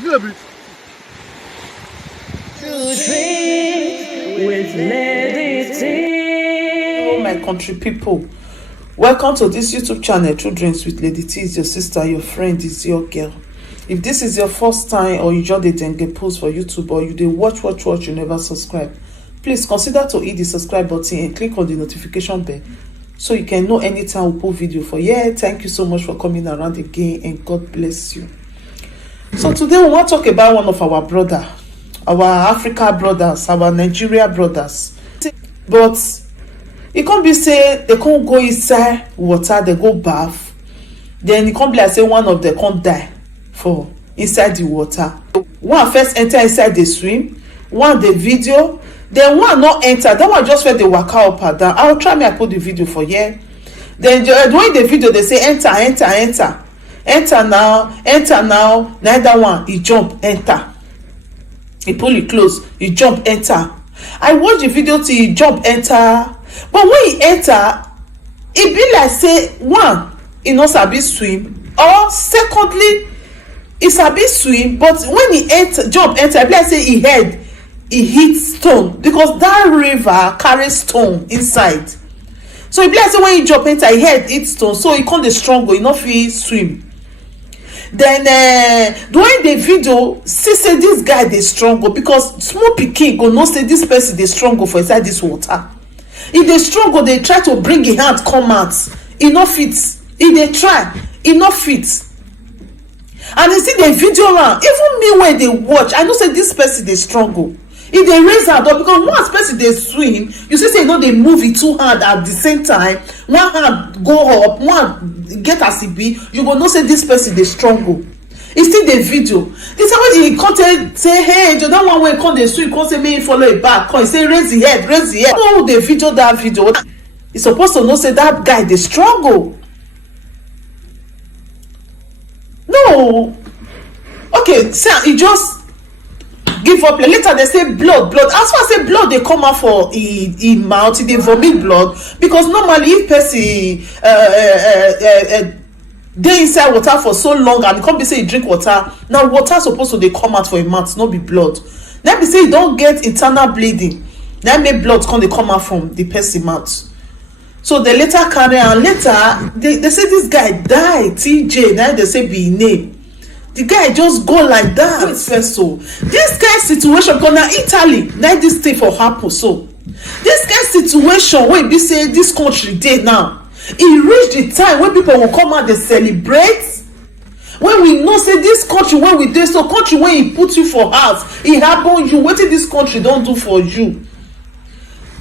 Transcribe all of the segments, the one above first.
Good. To drink with Lady T. Hello, my country people. Welcome to this YouTube channel, True Drinks with Lady T. Is your sister, your friend, is your girl. If this is your first time or you just didn't get post for YouTube or you did watch, you never subscribe, please consider to hit the subscribe button and click on the notification bell so you can know anytime we put video for you. Thank you so much for coming around again and God bless you. So today we want to talk about one of our brother, our Africa brothers, our Nigeria brothers. But it can't be say they can't go inside water, they go bath. Then it can't be like say one of them can't die for inside the water. One first enter inside the swim, one the video, then one not enter. That one just where they walk out and down. I'll try me I put the video for you. Then during the video they say enter. Enter now. Neither one, he jump, enter. He pull it close, he jump, enter. I watch the video till he jump, enter. But when he enter, it be like say one, he no sabi swim, or secondly, he sabi swim, but when he jump, enter, it be like say he hit stone because that river carries stone inside. So it be like say when he jump, enter, he head hit stone, so he can't dey strong, he no fit swim. Then during the video see say this guy dey struggle because small pikin go know say this person dey struggle for inside this water. If dey struggle, dey try to bring him hand come out, e no fit. If dey try, e no fit. And you see the video around, even me when dey watch, I know say this person dey struggle. If dey raise hand up, because once person dey swim, you see say you know dey move it two hand at the same time, one hand go up, one get as e be, you go know say this person dey struggle. E still dey video. The time when he come say hey, you that one wey come dey swim, come say make him follow it back, come say raise the head. No, dey video that video. You suppose to know say that guy dey struggle. No, okay, say he just give up. Later they say blood. As far as say blood, they come out for in mouth, they vomit blood, because normally if person dey inside water for so long and come be say you drink water, now water supposed to dey come out for a mouth, not be blood. Then be say you don't get internal bleeding, then make blood come out from the person mouth. So they later carry, and later they say this guy die, TJ. Now they say be name. The guy just go like that. First, so this kind of situation, because now Italy, now this thing for happen. So this kind of situation where be say this country dey now, e reach the time when people will come out, they celebrate. When we know say this country where we dey, so country where he put you for house, e happen you. Wetin this country don do for you,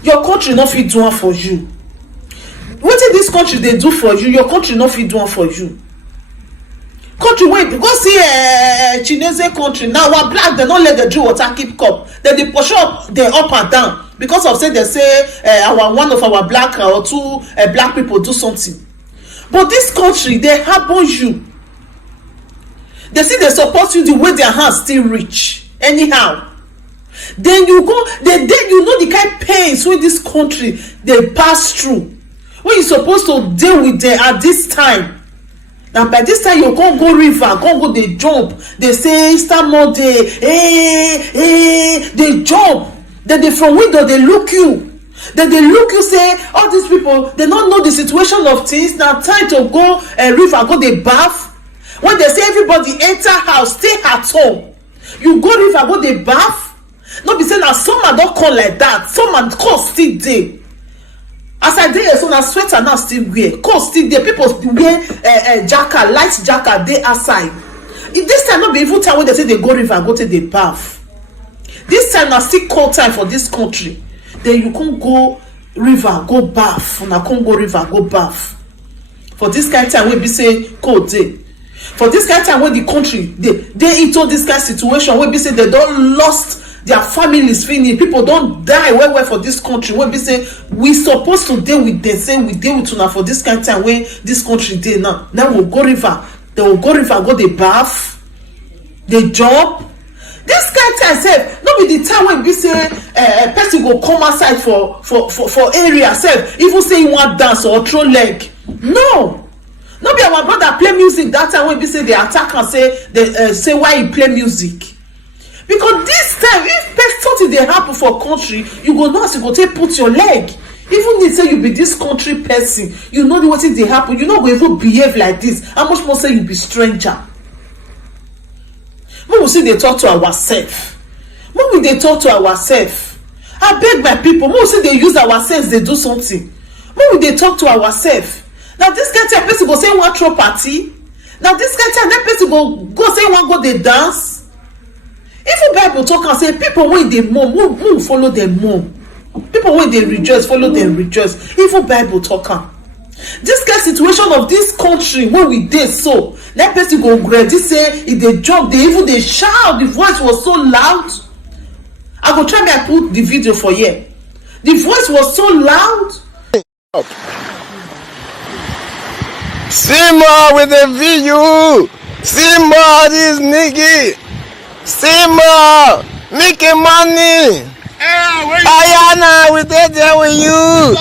your country no fit do am for you. Wetin this country dey do for you, your country no fit do am for you. Country wey go see Chinese country now, our black dem no let the drink water keep cup, dem dey push up dem up and down because of say dem say our one of our black or two black people do something. But this country dey happen you, they see dey support you the way their hand still reach anyhow. Then you go, then you know the kind pains wey this country dey pass through, when you suppose to deal with them at this time. Now by this time you can't go river, can't go dey jump. They say Easter Monday, they jump. Then they from window they look you. Then they look you, say all these people they don't know the situation of things. Now time to go river, go dey bath. When they say everybody enter house, stay at home. You go river, go dey bath. No be say now summer don't come like that. Summer cold still dey. As I dey so na sweater now still wear, cold still dey, people wear jacket, light jacket dey outside. This time no be even time when they say they go river go take the bath. This time na still cold time for this country, then you can't go river go bath. Una can't go river go bath for this kind of time wey be say cold dey. For this kind of time when the country dey into this kind of situation wey be say they don lost their families finish, people don die well for this country wey be say we supposed to deal with them, say we deal with una for this kind of time wey this country dey now. Now we'll go river, they will go river, go dey bath, dey jump. This kind of time sef no be the time when be say person go come outside for area sef, even say you wan dance or throw leg. No, No be our brother play music that time when be say they attack and say why he play music. Because this time if something dey happen for country, you go know as you go take put your leg. Even if say you be this country person, you know the wetin dey happen, you no go even behave like this. How much more say you be stranger? When we see dey talk to ourselves, when we dey talk to ourselves, abeg my people, when we see dey use ourselves dey do something, when we dey talk to ourselves. Now this kind time person go say wan throw party. Now this kind time that person go say wan go dey dance. Even Bible talk am say people wey dey mourn, who follow dem mourn. People wey dey rejoice, follow dem rejoice. Even Bible talk am. This kind situation of this country wey we dey so, that person go ready say e dey jump, dey even dey shout. The voice was so loud. I go try make I put the video for here. The voice was so loud. See more with the video. See more this nigga. See more making money. Ayana, we did there with you.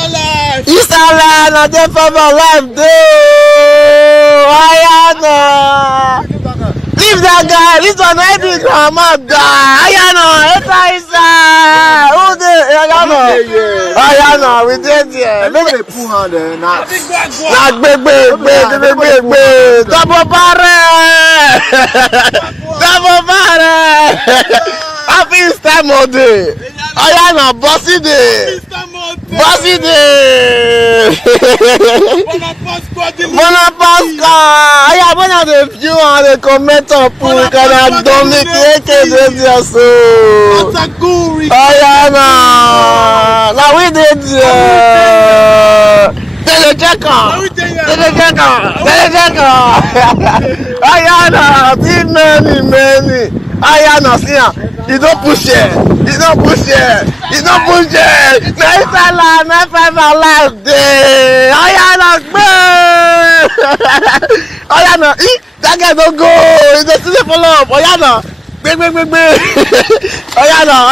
Isala, not there for my life, though. Ayana. Leave that guy. This one, I did grandma die. Ayana, who did Ayana, we did there. Make it pull on there. Not big. Double barrel. Double barrel. Happy Easter Monday. Ayana, bossy day. Bossy day. Bonapasca. Ayana, when I the view and the comment up, we can Dominic AKJ so. Ayana, now we did Telechecker. Ayana, many. Ayana, see. You don't push it. Nice alive day. Ayana, Ayana, that guy don't go. He's still follow up. Ayana, big. Ayana.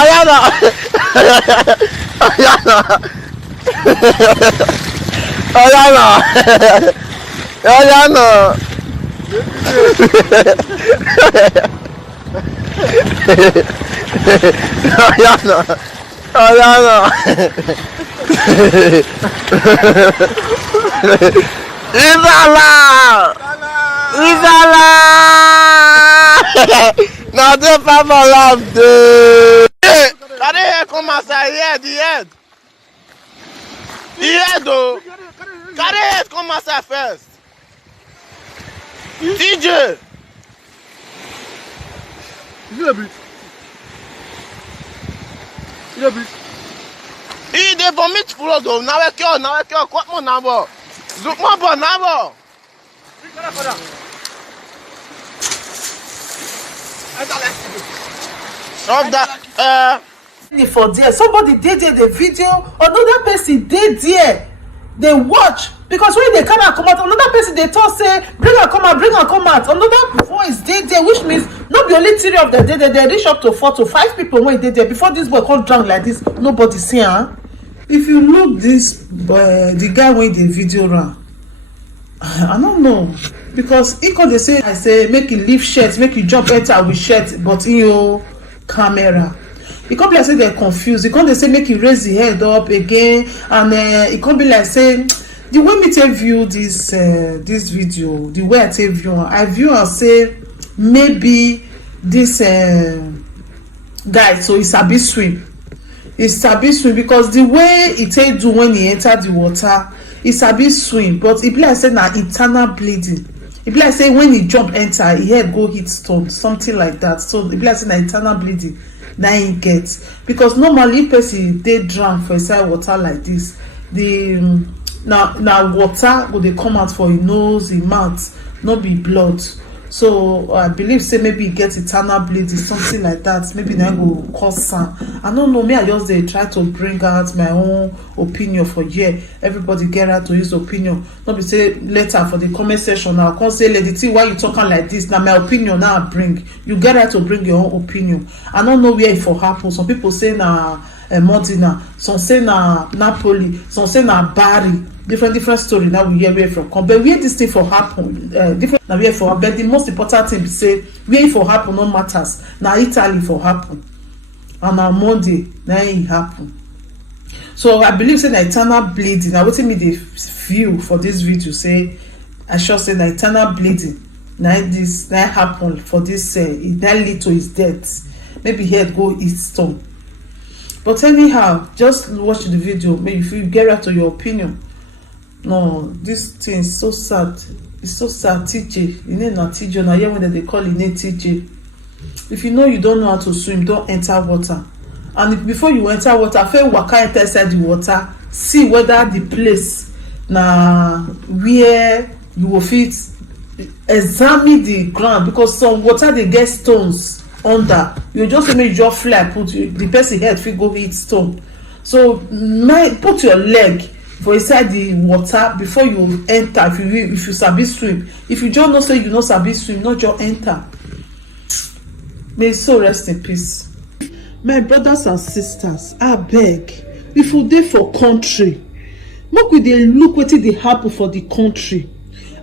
Isala. Now the papa love the. Carry here come outside the head. The head though. Carry head come outside first. DJ. He dey vomit flood though. Now we cure. What more now? Zook more but now. Of that for there, somebody did there the video, another person did there. They watch because when they come out, another person they talk say bring her come out. Another voice did there, which means not be only 3 of them they reach up to 4 to 5 people when they did there before this boy come drunk like this. Nobody see her. If you look this the guy when the video ran, I don't know because he could say I say make you leave shirt, make you jump enter with shirt, but in your camera. It can't be like say they're confused. It can't say make you raise the head up again, and it can't be like say the way me take view this video, the way I take view and say maybe this guy so it's a bit swim. It's a bit swim because the way it take do when he enter the water, it's a bit swim, but it be like say na internal bleeding. It be like say when he jump enter, he head go hit stone, something like that. So it be like say na internal bleeding. Now he gets because normally if person dey drown for inside water like this, the now water go dey come out for his nose, his mouth, not be blood. So I believe say maybe he get internal bleeding, something like that. Maybe that go cause some. I don't know. Me I just dey try to bring out my own opinion for here. Everybody get out to his opinion. Not be say later for the comment section now. I can't say Lady T, why you talking like this? Now my opinion now I bring. You get out to bring your own opinion. I don't know where it for happen. Some people say na Modena, some say na Napoli, some say na Bari. different story. Now we hear where from come, but where this thing for happen different. Now where for, but the most important thing be say where it for happen no matters. Now Italy for happen, and now Monday now it happen. So I believe say the eternal bleeding. Now wetin me dey feel for this video say I sure say the eternal bleeding. Now this now happen for this. It now lead to his death. Maybe head go eat stone. But anyhow, just watch the video. Maybe if you get out to your opinion. No, this thing is so sad. It's so sad. TJ, you know not TJ. Now here when they call it TJ. If you know you don't know how to swim, don't enter water. And if before you enter water, first waka enter inside the water, see whether the place na where you will fit examine the ground, because some water they get stones under. You just make you just fly, put the person head fit go hit stone. So put your leg for inside the water before you enter. If you sabi swim, if you just know say you no sabi swim, not just enter. May so rest in peace. My brothers and sisters, I beg, if you dey for country, make we dey look wetin dey happen for the country.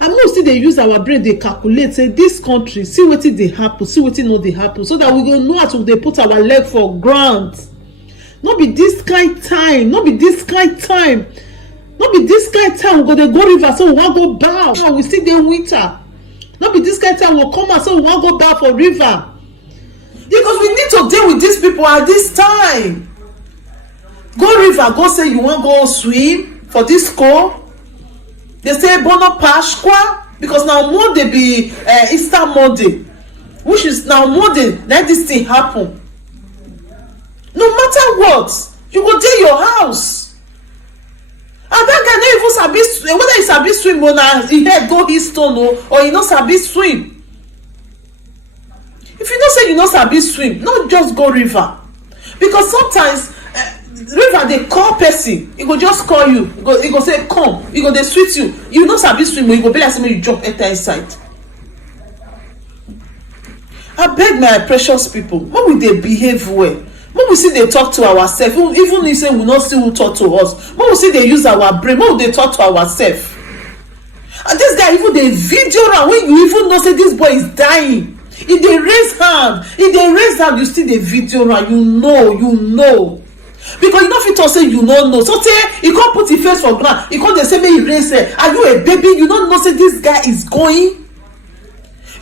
And most still dey use our brain dey calculate say this country, see wetin dey happen, see wetin no dey happen, so that we go know how to dey put our leg for ground. No be this kind time, no be this kind time. No be this kind time we go dey go river so we wan go baff. We still dey winter. No be this kind time we come out so we wan go baff for river. Because we need to deal with these people at this time. Go river, go say you wan go swim for this cold. They say Bono Pasqua, because now Monday be Easter Monday, which is now Monday. Let this thing happen. No matter what, you go dey your house. And that guy no even sabi swim. Whether he sabi swim or na he head go his stone or he no sabi swim. If you know say you no sabi swim, no just go river, because sometimes river dey call person. He go just call you. He go say come. He go dey sweet you. You no sabi swim, but you go be like say make you jump enter inside. I beg my precious people, make we dey behave well. Make we see dey talk to ourselves. Even if say we no see who talk to us, make we see dey use our brain. Make we dey talk to ourselves. And this guy even dey video am when you even know say this boy is dying. If they raise hand, you still the video and you know. Because you don't fit to say you don't know. So say you can't put your face for ground. You can't say me raise it. Are you a baby? You don't know say this guy is going.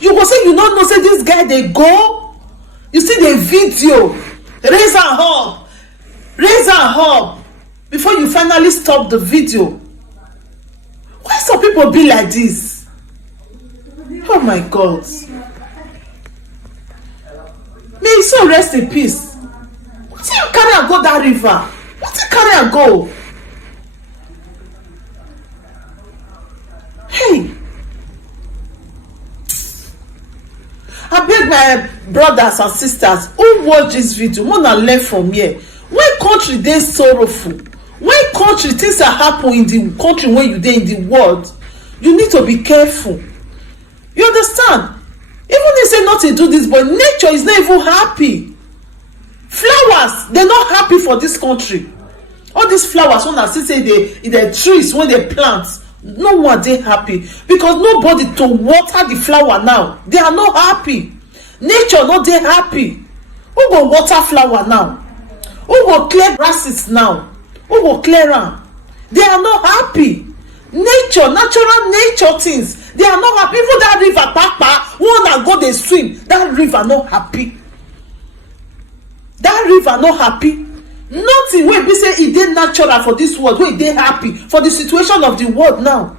You go say you don't know say this guy they go. You see the video. Raise hand up before you finally stop the video. Why some people be like this? Oh my God. May he so rest in peace. What you carry and go that river? What you carry and go? Hey, I beg my brothers and sisters who watch this video, wanna learn from here. When country dey sorrowful, when country things that happen in the country where you dey in the world, you need to be careful. You understand? Even if say nothing do this, but nature is not even happy. Flowers, they're not happy for this country. All these flowers, when I see say the trees when they plant, no one they happy, because nobody to water the flower now. They are not happy. Nature not they happy. Who go water flower now? Who go clear grasses now? Who go clear them? They are not happy. Nature, natural nature things, they are not happy. Even that river papa wanna go dey swim, that river not happy. That river not happy. Nothing wey be say e dey natural for this world wey dey happy for the situation of the world now.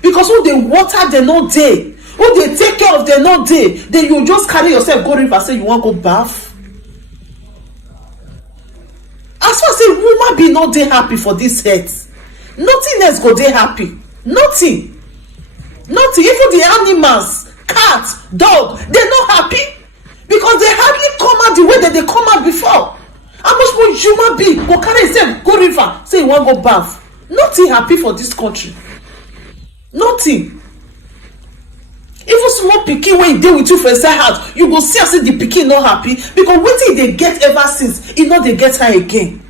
Because who dey water dem no dey, who dey take care of dem no dey, then you just carry yourself go river say you wan go baff. As far as say woman be no dey happy for this earth, nothing else go dey happy. Nothing. Even the animals, cat, dog, they not happy, because they hardly come out the way that they come out before. How much more human being go carry himself go river say you wan go baff? Nothing happy for this country. Nothing. Even small pikin wey dey with you for inside house, you go see as say the pikin not happy, because wetin they get ever since, e no dey get her again.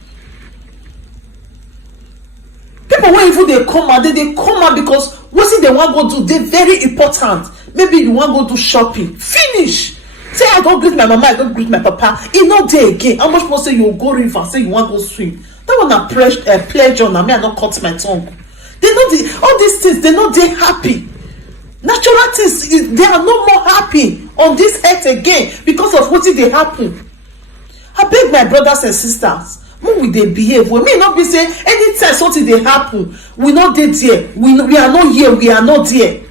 People wey even dey come out, they come out because wetin they wan go do dey very important. Maybe you wan go do shopping, finish. Say I don greet my mama, I don greet my papa, e no dey again. How much more say you go river, say you wan go swim? That one na pleasure. Na me, I don cut my tongue. They no dey, all these things, they no dey happy. Natural things, they are no more happy on this earth again because of wetin dey happen. I beg my brothers and sisters, make we dey behave. We may not be say anytime something dey happen, we no dey there. We are not here, we are not there.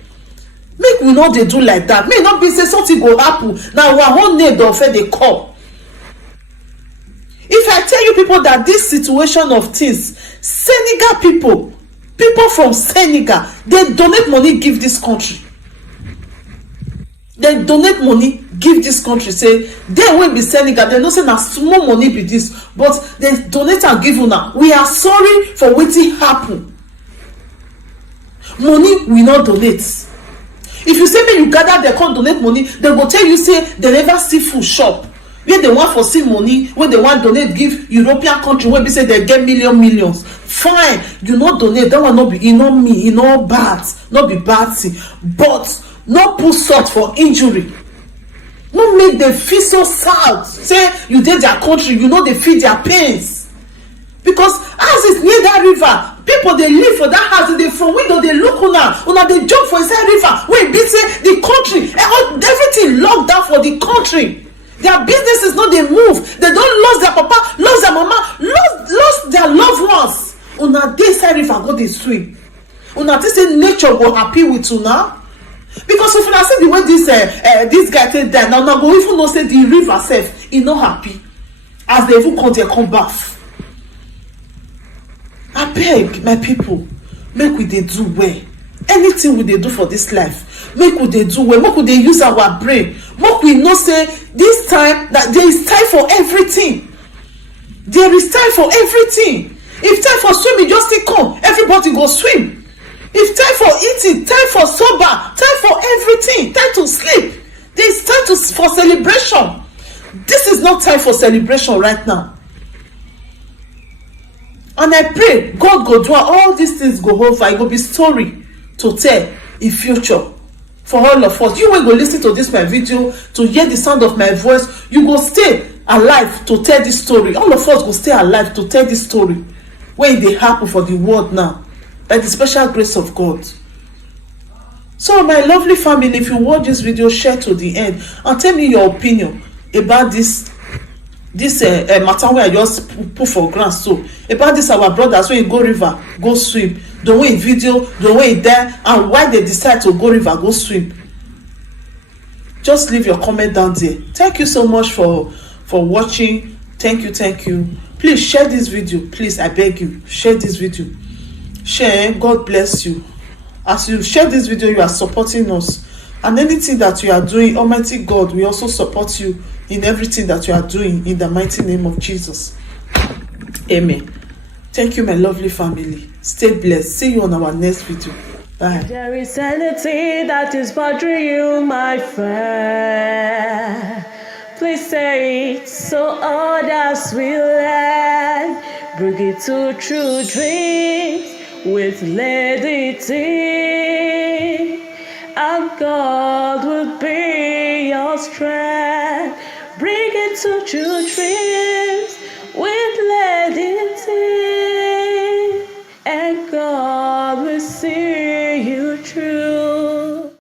Make we no dey do like that. May not be say something go happen, na our own name don fair dey come. If I tell you people that this situation of things, Senegal people from Senegal, they donate money give this country. They donate money give this country. Say they will be Senegal, they know say na small money be this, but they donate and give una. We are sorry for wetin happen. Money we not donate. If you say make you gather, they can't donate money, they go tell you say they never see food shop where they want for see money, where they want donate give European country where we say they get millions. Fine, you not donate, that will not be, e not me, e not bad, not be bad thing, but not put salt for injury. No make them feel so sad. Say you did their country, you know they feel their pains. Because as it's near that river, people they live for that house, they from window they look una they jump for inside river. Wait, be say the country, everything locked down for the country. Their businesses no they move. They don't lose their papa, lose their mama, lost their loved ones. Una they inside river go they swim. Una they say nature go happy with una. Because if una see the way this guy take die, now go even know say the river self he not happy as they even come bath. I beg my people, make we dey do well. Anything we dey do for this life, make we dey do well. Make we dey use our brain. Make we know say this time that there is time for everything. There is time for everything. If time for swimming just still come, everybody go swim. If time for eating, time for sober, time for everything, time to sleep. There is time for celebration. This is not time for celebration right now. And I pray God go do all these things go over. It will be story to tell in future for all of us. You will go listen to this my video to hear the sound of my voice. You go stay alive to tell this story. All of us go stay alive to tell this story when they happen for the world now by the special grace of God. So my lovely family, if you watch this video, share to the end and tell me your opinion about this matter wey I just put for ground. So about this our brothers wey go river go swim, the way video, the way there, and why they decide to go river go swim. Just leave your comment down there. Thank you so much for watching. Thank you. Please share this video, please, I beg you, share this video. Share. God bless you. As you share this video, you are supporting us, and anything that you are doing, Almighty God will also support you in everything that you are doing, in the mighty name of Jesus. Amen. Thank you, my lovely family. Stay blessed. See you on our next video. Bye. If there is anything that is bothering you, my friend, please say it so others will learn. Bring it to True Dreams with Lady T, and God will be your strength. Bring it to True Dreams.